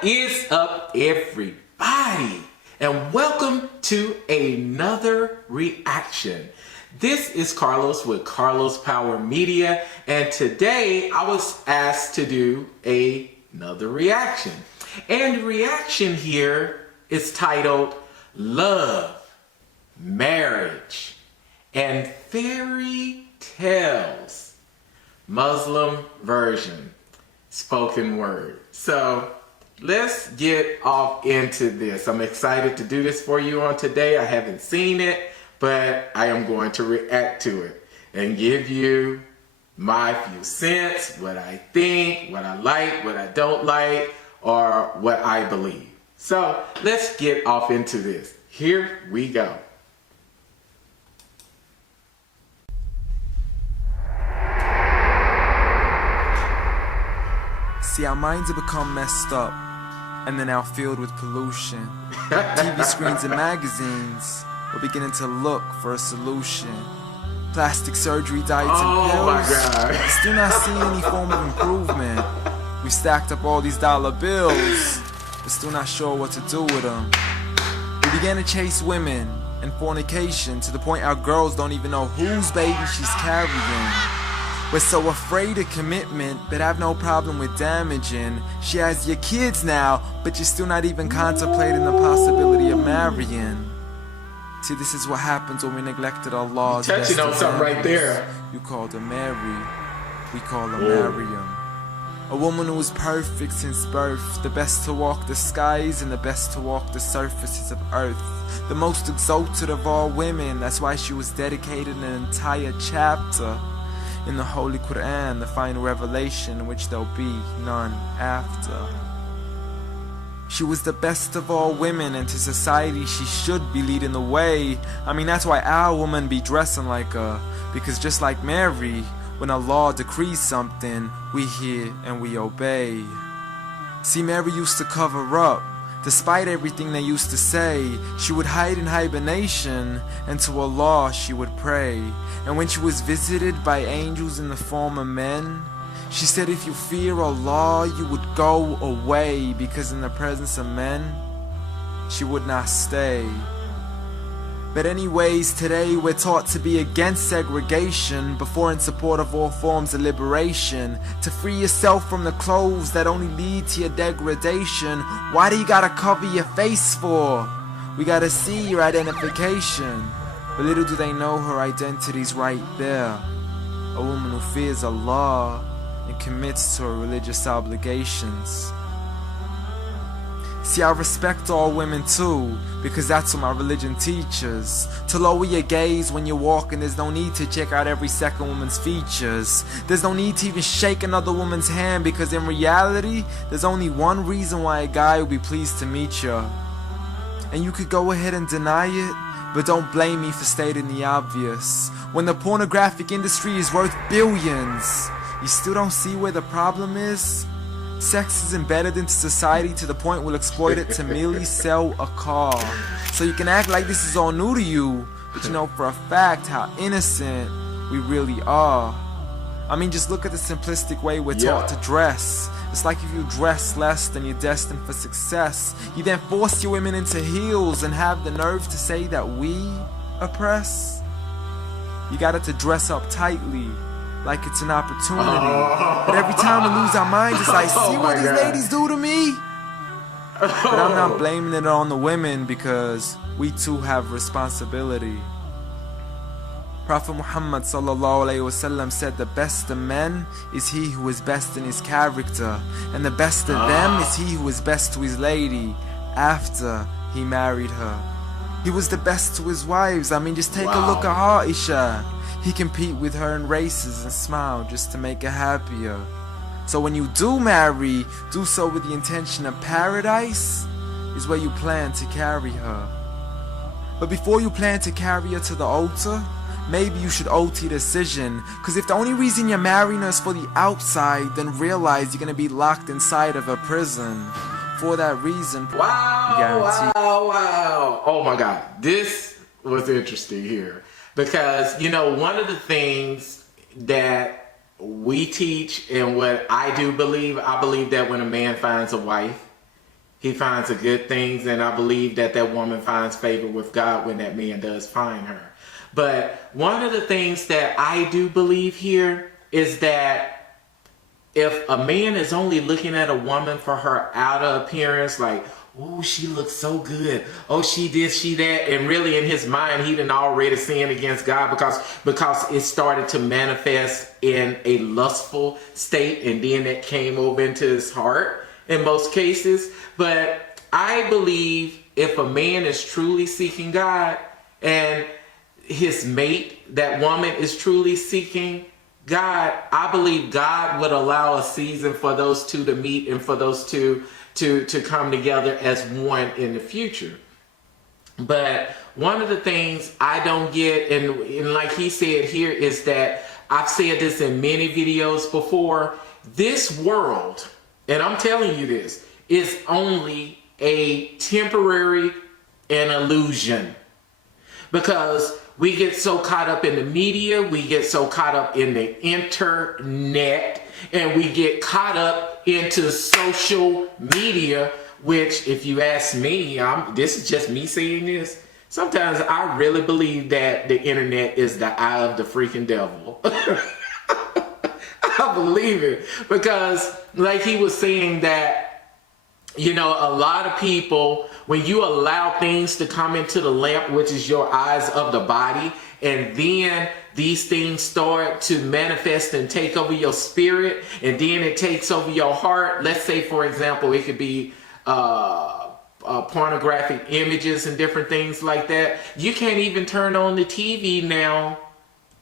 What is up, everybody? And welcome to another reaction. This is Carlos with Carlos Power Media, and today I was asked to do another reaction. And the reaction here is titled Love, Marriage, and Fairy Tales, Muslim version, spoken word. So let's get off into this. I'm excited to do this for you on today. I haven't seen it, but I am going to react to it and give you my few cents, what I think, what I like, what I don't like, or what I believe. So let's get off into this. Here we go. See, our minds have become messed up, and they're now filled with pollution. TV screens and magazines, we're beginning to look for a solution. Plastic surgery, diets, and pills, my God. we're still not seeing any form of improvement. We've stacked up all these dollar bills, but still not sure what to do with them. We began to chase women and fornication to the point our girls don't even know whose baby she's carrying. We're so afraid of commitment, but have no problem with damaging. She has your kids now, but you're still not even contemplating the possibility of marrying. See, this is what happens when we neglected our laws. Touching on something right there. You called her Mary, we call her Mariam. A woman who was perfect since birth, the best to walk the skies and the best to walk the surfaces of earth. The most exalted of all women, that's why she was dedicated an entire chapter in the Holy Quran, the final revelation in which there'll be none after. She was the best of all women, and to society she should be leading the way. I mean, that's why our women be dressing like her, because just like Mary, when Allah decrees something, we hear and we obey. See, Mary used to cover up. Despite everything they used to say, she would hide in hibernation, and to Allah she would pray. And when she was visited by angels in the form of men, she said, if you fear Allah, you would go away, because in the presence of men, she would not stay. But anyways, today we're taught to be against segregation, before in support of all forms of liberation. To free yourself from the clothes that only lead to your degradation. Why do you gotta cover your face for? We gotta see your identification. But little do they know her identity's right there. A woman who fears Allah and commits to her religious obligations. See, I respect all women too, because that's what my religion teaches. To lower your gaze when you're walking, there's no need to check out every second woman's features. There's no need to even shake another woman's hand, because in reality, there's only one reason why a guy will be pleased to meet you. And you could go ahead and deny it, but don't blame me for stating the obvious. When the pornographic industry is worth billions, you still don't see where the problem is? Sex is embedded into society to the point we'll exploit it to merely sell a car. So you can act like this is all new to you, but you know for a fact how innocent we really are. I mean, just look at the simplistic way we're taught to dress. It's like if you dress less, then you're destined for success. You then force your women into heels and have the nerve to say that we oppress. You got it to dress up tightly, like it's an opportunity. But every time we lose our minds, it's like, see what these ladies do to me? But I'm not blaming it on the women, because we too have responsibility. Prophet Muhammad ﷺ said the best of men is he who is best in his character, and the best of them is he who is best to his lady after he married her. He was the best to his wives. I mean, just take a look at Aisha. He compete with her in races and smile just to make her happier. So when you do marry, do so with the intention of paradise is where you plan to carry her. But before you plan to carry her to the altar, maybe you should alter your decision. Because if the only reason you're marrying her is for the outside, then realize you're going to be locked inside of a prison. For that reason, wow. Oh my God, this was interesting here. Because, you know, one of the things that we teach and what I do believe, I believe that when a man finds a wife, he finds the good things, and I believe that that woman finds favor with God when that man does find her. But one of the things that I do believe here is that if a man is only looking at a woman for her outer appearance, like, oh, she looks so good, oh, she this, she that, and really in his mind he done already sinned against God because it started to manifest in a lustful state, and then it came over into his heart in most cases. But I believe if a man is truly seeking God and his mate, that woman, is truly seeking God, I believe God would allow a season for those two to meet and for those two to come together as one in the future. But one of the things I don't get, and like he said here, is that I've said this in many videos before, this world, and I'm telling you this, is only a temporary an illusion. Because we get so caught up in the media, we get so caught up in the internet, and we get caught up into social media, which, if you ask me, this is just me saying this, sometimes I really believe that the internet is the eye of the freaking devil. I believe it, because like he was saying that, you know, a lot of people, when you allow things to come into the lamp, which is your eyes of the body, and then these things start to manifest and take over your spirit, and then it takes over your heart. Let's say, for example, it could be pornographic images and different things like that. You can't even turn on the TV now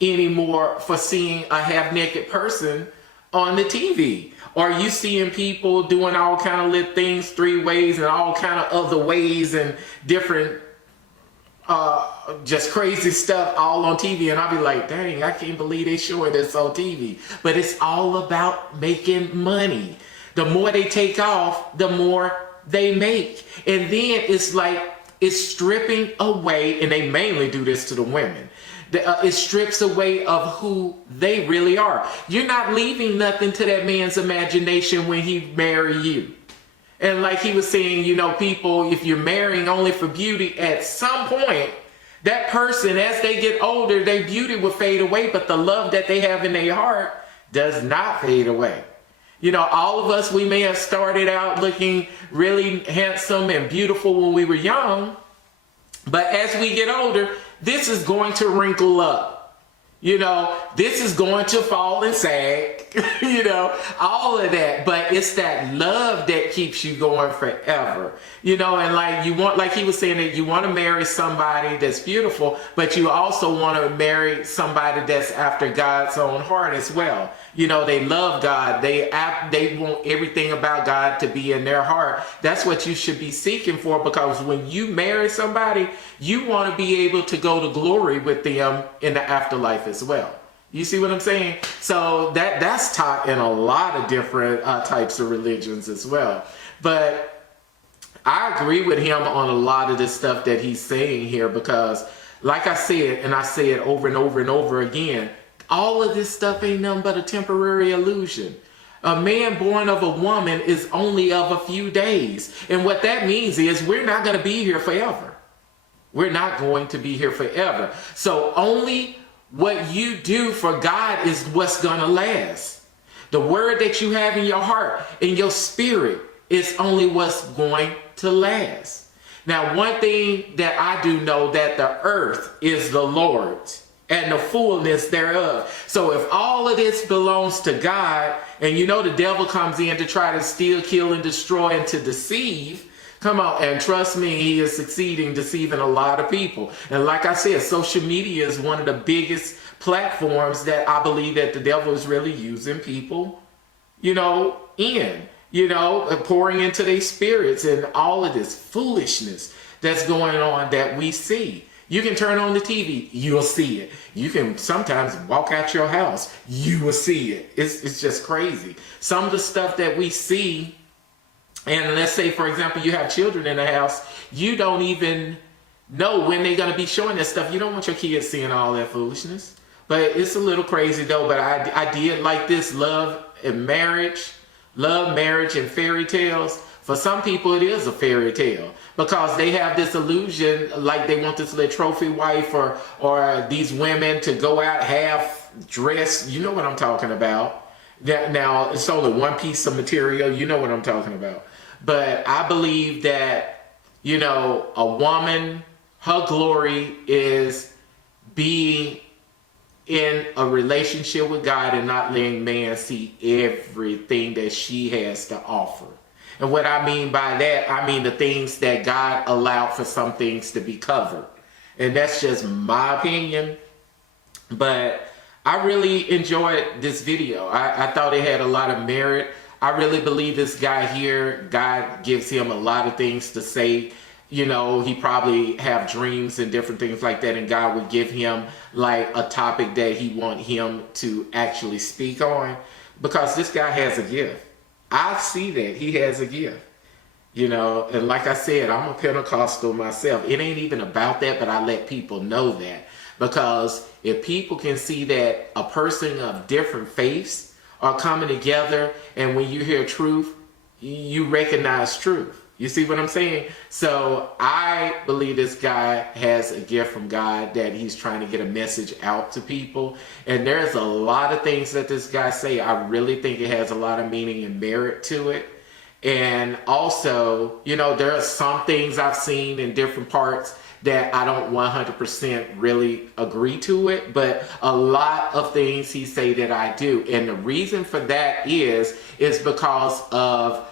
anymore for seeing a half-naked person on the TV. Or you seeing people doing all kind of lit things 3 ways and all kind of other ways and different just crazy stuff all on TV, and I'll be like, dang, I can't believe they showing this on TV. But it's all about making money. The more they take off, the more they make. And then it's like, it's stripping away, and they mainly do this to the women. It strips away of who they really are. You're not leaving nothing to that man's imagination when he marry you. And like he was saying, you know, people, if you're marrying only for beauty, at some point, that person, as they get older, their beauty will fade away, but the love that they have in their heart does not fade away. You know, all of us, we may have started out looking really handsome and beautiful when we were young, but as we get older, this is going to wrinkle up. You know, this is going to fall and sag, you know, all of that. But it's that love that keeps you going forever, you know, and like you want, like he was saying, that you want to marry somebody that's beautiful, but you also want to marry somebody that's after God's own heart as well. You know, they love God. They want everything about God to be in their heart. That's what you should be seeking for, because when you marry somebody, you want to be able to go to glory with them in the afterlife as well. You see what I'm saying? So that's taught in a lot of different types of religions as well. But I agree with him on a lot of this stuff that he's saying here, because like I said, and I say it over and over and over again, all of this stuff ain't nothing but a temporary illusion. A man born of a woman is only of a few days. And what that means is we're not going to be here forever. We're not going to be here forever. So only what you do for God is what's going to last. The word that you have in your heart, in your spirit, is only what's going to last. Now, one thing that I do know, that the earth is the Lord's and the fullness thereof. So if all of this belongs to God, and you know the devil comes in to try to steal, kill, and destroy, and to deceive, come on, and trust me, he is succeeding, deceiving a lot of people. And like I said, social media is one of the biggest platforms that I believe that the devil is really using people, you know, pouring into their spirits, and all of this foolishness that's going on that we see. You can turn on the TV, you'll see it. You can sometimes walk out your house, you will see it. It's just crazy. Some of the stuff that we see, and let's say, for example, you have children in the house, you don't even know when they're going to be showing that stuff. You don't want your kids seeing all that foolishness. But it's a little crazy though. But I did like this love, marriage, and fairy tales For some people, it is a fairy tale because they have this illusion, like they want this little trophy wife or these women to go out half dressed. You know what I'm talking about. That now it's only one piece of material. You know what I'm talking about. But I believe that, you know, a woman, her glory is being in a relationship with God and not letting man see everything that she has to offer. And what I mean by that, I mean the things that God allowed for some things to be covered. And that's just my opinion. But I really enjoyed this video. I thought it had a lot of merit. I really believe this guy here, God gives him a lot of things to say. You know, he probably have dreams and different things like that, and God would give him like a topic that he want him to actually speak on, because this guy has a gift. I see that he has a gift, you know, and like I said, I'm a Pentecostal myself. It ain't even about that, but I let people know that, because if people can see that a person of different faiths are coming together, and when you hear truth, you recognize truth. You see what I'm saying? So I believe this guy has a gift from God, that he's trying to get a message out to people. And there's a lot of things that this guy say. I really think it has a lot of meaning and merit to it. And also, you know, there are some things I've seen in different parts that I don't 100% really agree to it, but a lot of things he say that I do. And the reason for that is because of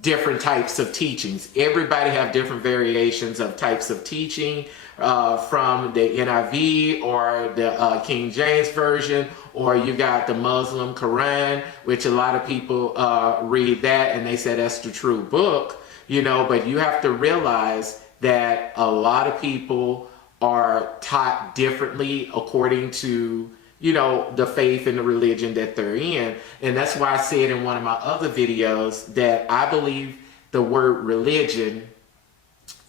different types of teachings. Everybody have different variations of types of teaching, from the NIV or the King James Version, or you got the Muslim Quran, which a lot of people read that and they say that's the true book, you know, but you have to realize that a lot of people are taught differently according to, you know, the faith and the religion that they're in. And that's why I said in one of my other videos that I believe the word religion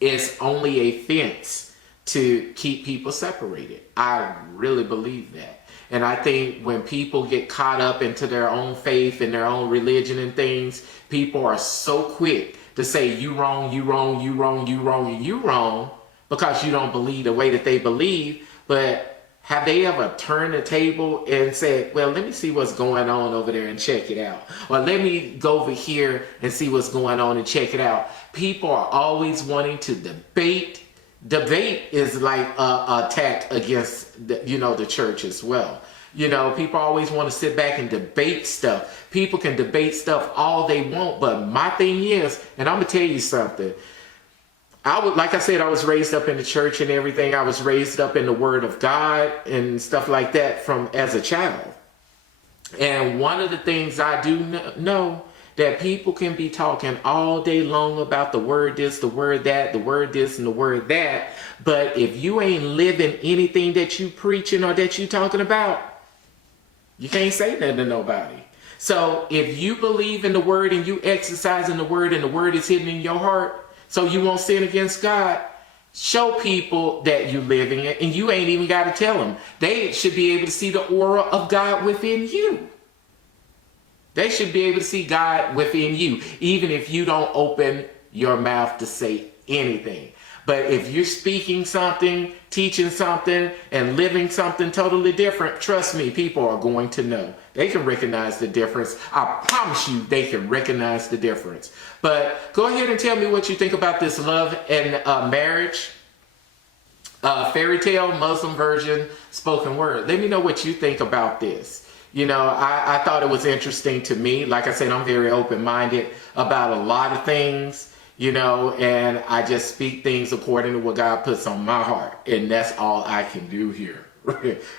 is only a fence to keep people separated. I really believe that. And I think when people get caught up into their own faith and their own religion and things, people are so quick to say you wrong, you wrong, you wrong, you wrong, and you wrong, because you don't believe the way that they believe. But have they ever turned the table and said, well, let me see what's going on over there and check it out? Or let me go over here and see what's going on and check it out. People are always wanting to debate. Debate is like an attack against the church as well. You know, people always want to sit back and debate stuff. People can debate stuff all they want, but my thing is, and I'm going to tell you something, like I said, I was raised up in the church and everything. I was raised up in the Word of God and stuff like that as a child. And one of the things I do know, that people can be talking all day long about the word this, the word that, the word this, and the word that. But if you ain't living anything that you preaching or that you talking about, you can't say nothing to nobody. So if you believe in the word and you exercise in the word and the word is hidden in your heart, so you won't sin against God, show people that you living it, and you ain't even got to tell them. They should be able to see the aura of God within you. They should be able to see God within you, even if you don't open your mouth to say anything. But if you're speaking something, teaching something, and living something totally different, trust me, people are going to know. They can recognize the difference. I promise you they can recognize the difference. But go ahead and tell me what you think about this love and marriage fairy tale Muslim version spoken word. Let me know what you think about this. You know, I thought it was interesting to me. Like I said, I'm very open-minded about a lot of things, you know, and I just speak things according to what God puts on my heart. And that's all I can do here,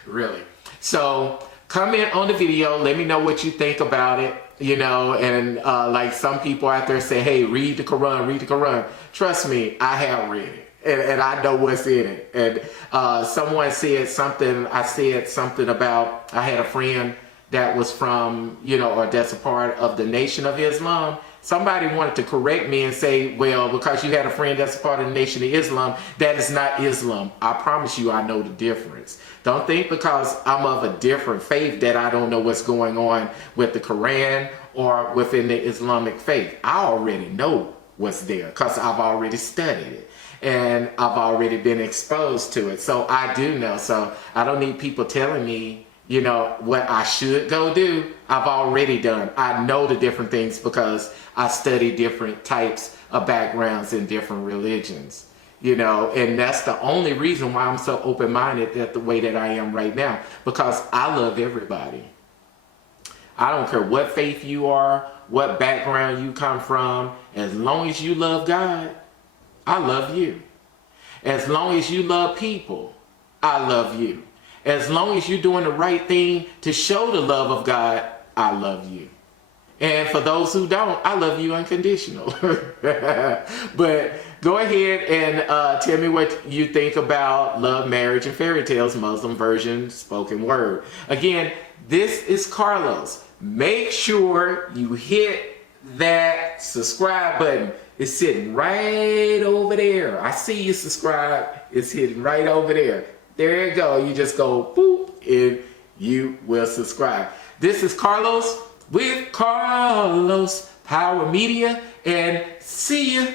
really. So comment on the video. Let me know what you think about it, you know, and like some people out there say, hey, read the Quran, read the Quran. Trust me, I have read it. And I know what's in it. And someone said something, I said something about, I had a friend that was from, you know, or that's a part of the Nation of Islam. somebody wanted to correct me and say, well, because you had a friend that's a part of the Nation of Islam, that is not Islam. I promise you I know the difference. Don't think because I'm of a different faith that I don't know what's going on with the Quran or within the Islamic faith. I already know what's there because I've already studied it and I've already been exposed to it. So I do know. So I don't need people telling me, you know, what I should go do. I've already done. I know the different things because I study different types of backgrounds in different religions. You know, and that's the only reason why I'm so open-minded that the way that I am right now, because I love everybody. I don't care what faith you are, what background you come from. As long as you love God, I love you. As long as you love people, I love you. As long as you're doing the right thing to show the love of God, I love you. And for those who don't, I love you unconditional. But go ahead and tell me what you think about Love, Marriage, and Fairy Tales, Muslim version, spoken word. Again, this is Carlos. Make sure you hit that subscribe button. It's sitting right over there. I see you subscribe. It's hidden right over there. There you go. You just go boop and you will subscribe. This is Carlos with Carlos Power Media, and see you